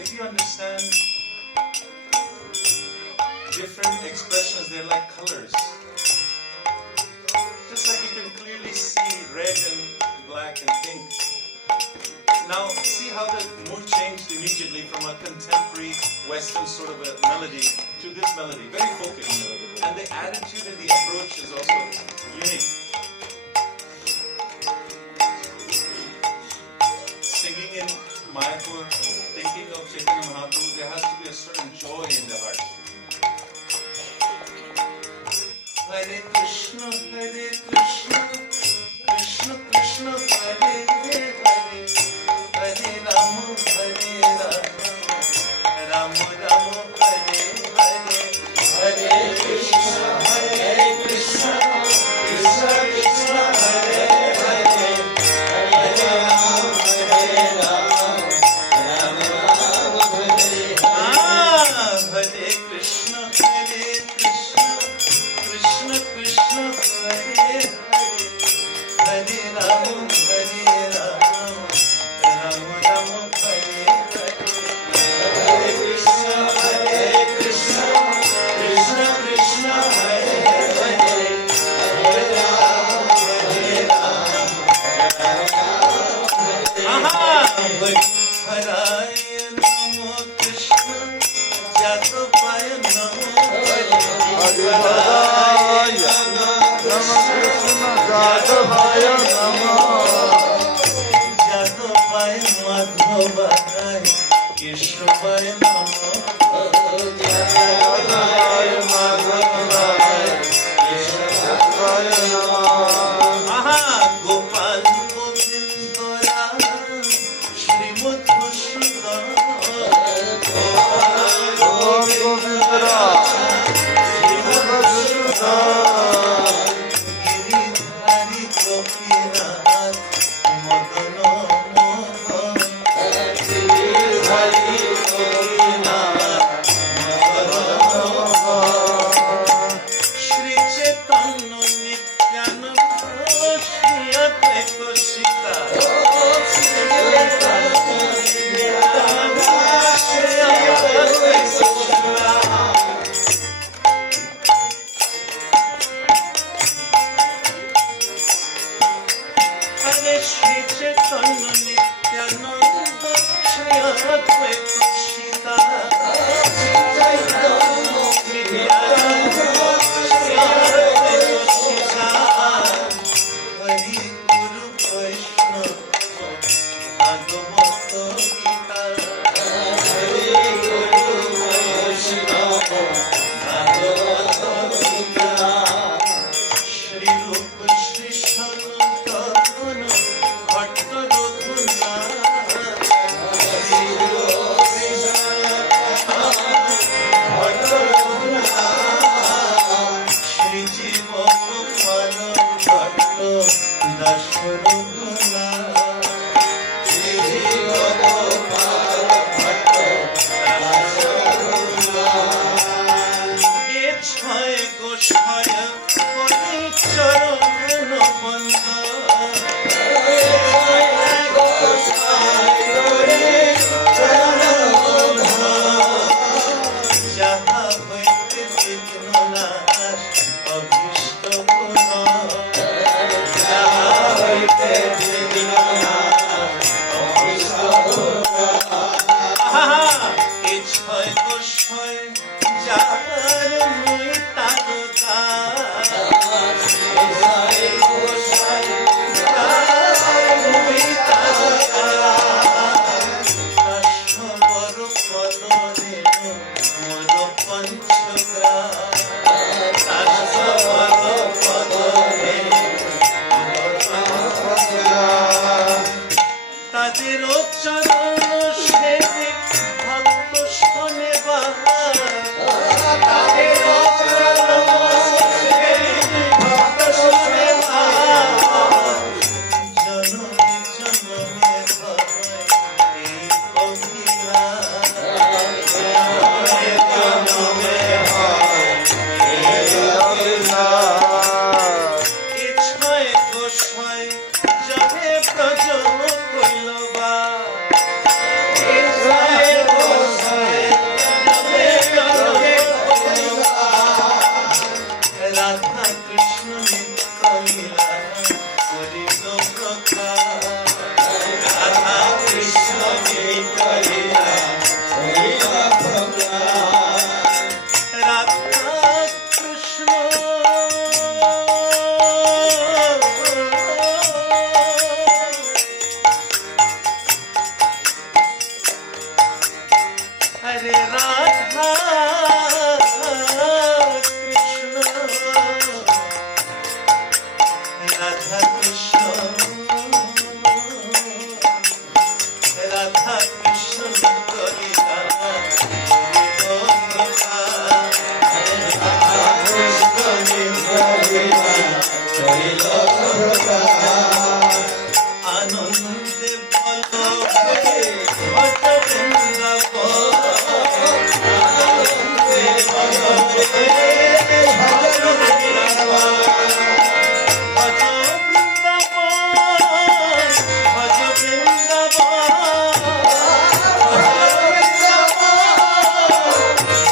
If you understand different expressions, they're like colors. Just like you can clearly see red and black and pink. Now, see how the mood changed immediately from a contemporary Western sort of a melody to this melody. Very focused. And the attitude and the approach is also unique. Singing in Mayapur, thinking of Chaitanya Mahaprabhu, there has to be a certain joy in the heart. Hare Krishna, Krishna Krishna, Hare Hare, Hare Rama, Rama Rama, Hare Hare, Hare Krishna, Krishna Krishna, Hare Hare, Hare Rama, Hare Krishna, Krishna Krishna, Hare Hare, Hare Rama, Rama Rama, Hare Hare, Hare Krishna, Krishna Krishna, Hare Hare, Hare Rama, Haraya Namo Krishna, Jatavaya Namo, Haraya Namo Krishna, Jatavaya Namo, Jatavaya Madhavaya, Keshavaya Namo, Jatavaya Madhavaya, Keshavaya Namo, Gopal Govindara, Srimad Krishna, Govindara, Giridhari Gopinath, Madana Mohan, Giridhari Gopinath, Madana Mohan, Shri Chaitanya Nityananda, Shri Advaita Sita, Shri Advaita Sita. Hare Shri Chaitanya Nityananda, Shri Advaita Sita, Shri Nityananda, Shri Advaita Sita. Hari Guru Vaishnava, Bhagavata Gita, Hari Guru Vaishnava, Bhagavata Gita. Shri Rupa Shri Sanatana Bhatta Raghunatha, Shri Rupa Shri Sanatana Bhatta Raghunatha, Shri Jiva Gopala Bhatta Dasha Raghunatha, Shri Jiva Gopala Bhatta Dasha Raghunatha. Ye Chhaya Goshaya Kori Charan Banda, Jaha Vaite Vigna Nash Abhishta Puna, Jaha Vaite Vigna Nash Abhishta Puna. Ye Chhaya Goshaya Jar Nui Taruka, গোসাই যাবে ব্রজ কইলবা রাধা কৃষ্ণ কলিলা করিল প্রকাশ রাধা কৃষ্ণ কলিলা রাধা কৃষ্ণ হরে রাধা কৃষ্ণ রাধা কৃষ্ণ রাধা কৃষ্ণ কলিলা আনন্দে বলো ভজ বৃন্দাবন আনন্দে বলো ভজ বৃন্দাবন ভজ বৃন্দাবন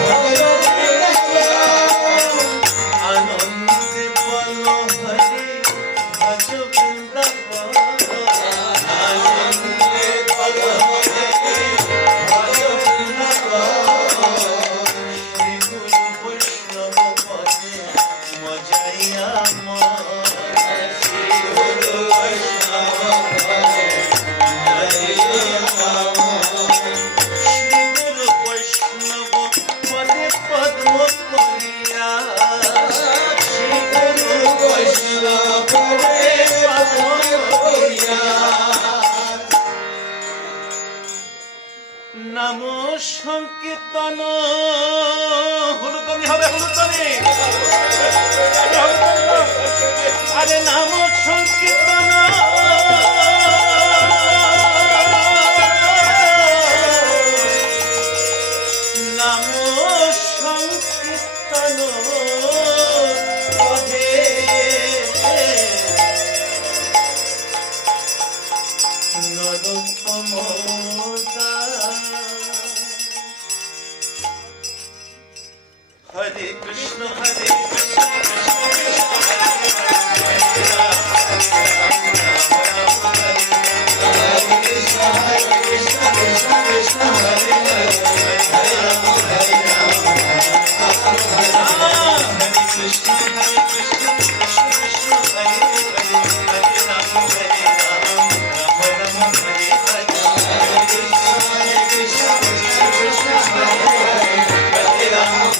ভজ আনন্দে বলো হরে ভজ বৃন্দাবন আনন্দে বলো হরে ভজ বৃন্দাবন শ্রী গুরু বৈষ্ণব পদে মজাইয়া শ্রী গুরু বৈষ্ণব পদে শ্রী গুরু বৈষ্ণব পদে পদ্ম করিয়া শ্রী গুরু বৈষ্ণব পদে পদ্ম করিয়া নাম সংকীর্তন হুলুতনি হবে হুলুতনি আরে নাম সংকীর্তন নাম সংকীর্তন পদে নরোত্তম হরে কৃষ্ণ হরে কৃষ্ণ কৃষ্ণ কৃষ্ণ হরে হরে রাম হরে কৃষ্ণ হরে কৃষ্ণ কৃষ্ণ কৃষ্ণ হরে হরে রাম হরে রাম হরে কৃষ্ণ হরে কৃষ্ণ কৃষ্ণ কৃষ্ণ হরে হরে হরে রাম হরে রাম রাম রাম হরে হরে হরে কৃষ্ণ হরে কৃষ্ণ কৃষ্ণ কৃষ্ণ হরে হরে হরে রাম হরে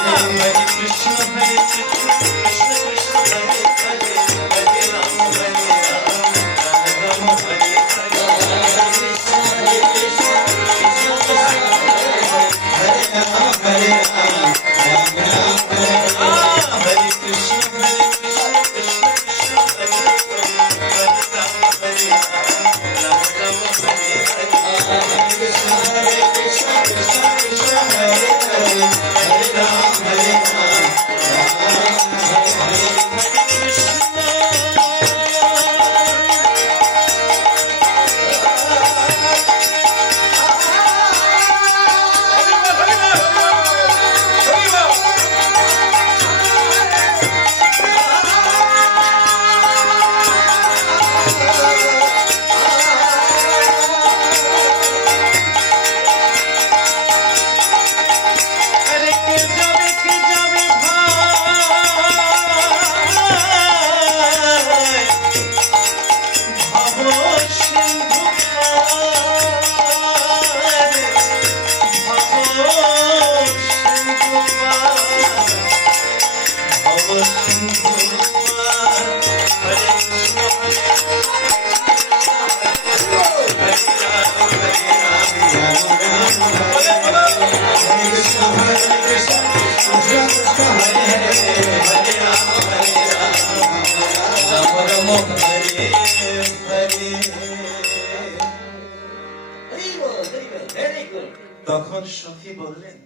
রাম হরে কৃষ্ণ হরে কৃষ্ণ কৃষ্ণ কৃষ্ণ হরে হরে হরে রাম হরে রাম রাম রাম হরে হরে হরে কৃষ্ণ হরে কৃষ্ণ কৃষ্ণ কৃষ্ণ হরে হরে রাম হরে রাম রাম রাম হরে হরে কৃষ্ণ হরে কৃষ্ণ কৃষ্ণ কৃষ্ণ হরে হরে হরে রাম হরে রাম রাম রাম হরে হরে হরে কৃষ্ণ হরে কৃষ্ণ কৃষ্ণ কৃষ্ণ হরে হরে হরে রাম হরে রাম রাম রাম হরে হরে হরে কৃষ্ণ আরে কে যাবে ভাই ভব সিন্ধু পার ভব সিন্ধু পার ভব সিন্ধু পার হরে কৃষ্ণ হরে হরে রাম হরে রাম রাম রাম হরে কৃষ্ণ হরে কৃষ্ণ কৃষ্ণ কৃষ্ণ হরে হরে হরে রাম হরে রাম রাম রাম হরে হরে। তখন সখী বললেন